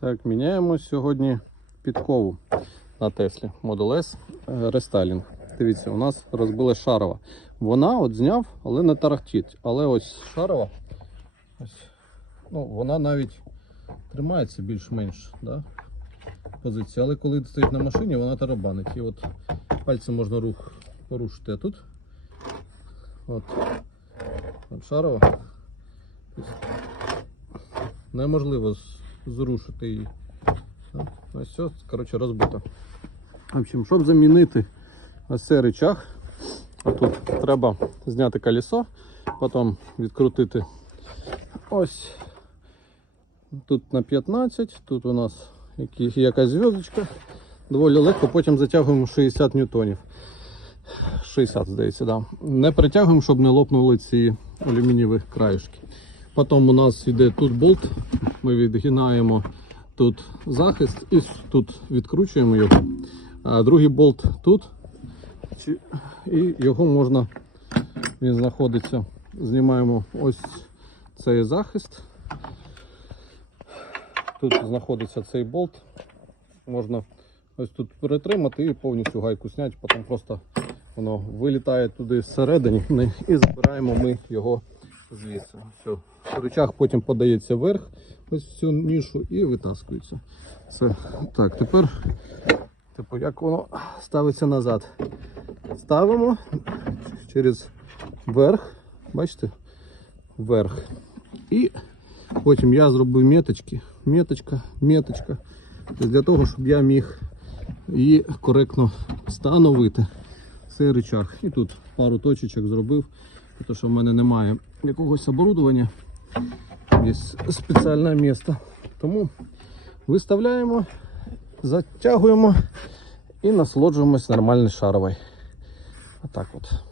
Так, міняємо сьогодні підкову на Теслі Model S е, рестайлінг. Дивіться, у нас розбила шарова. Вона от зняв, але не тарахтить. Але ось шарова, ось, ну, вона навіть тримається більш-менш. Да? Позиція. Але коли стоїть на машині, вона тарабанить. І от пальцем можна рух порушити. А тут от, от шарова. Неможливо зрушити її. Ось все, коротше, розбито. В общем, щоб замінити ось цей рычаг, тут треба зняти колесо, потім відкрутити ось тут на 15, тут у нас якась зв'язочка. Доволі легко, потім затягуємо 60 ньютонів. 60, здається, да. Не притягуємо, щоб не лопнули ці алюмінієві краєшки. Потім у нас йде тут болт, ми відгинаємо тут захист і тут відкручуємо його. А другий болт тут. І його можна, він знаходиться. Знімаємо ось цей захист. Тут знаходиться цей болт. Можна ось тут перетримати і повністю гайку зняти, потім просто воно вилітає туди зсередині і забираємо ми його звідси. Все. Рычаг потім подається вверх, ось в цю нішу і витаскується. Все. Так, тепер, типу, як воно ставиться назад. Ставимо через верх, бачите? Вверх. І потім я зробив меточки. Меточка, меточка. Тобто для того, щоб я міг її коректно встановити. Цей рычаг. І тут пару точечок зробив, тому що в мене немає якогось оборудування, Є спеціальне місце. Тому виставляємо, затягуємо і насолоджуємось нормальною шаровою. Отак от.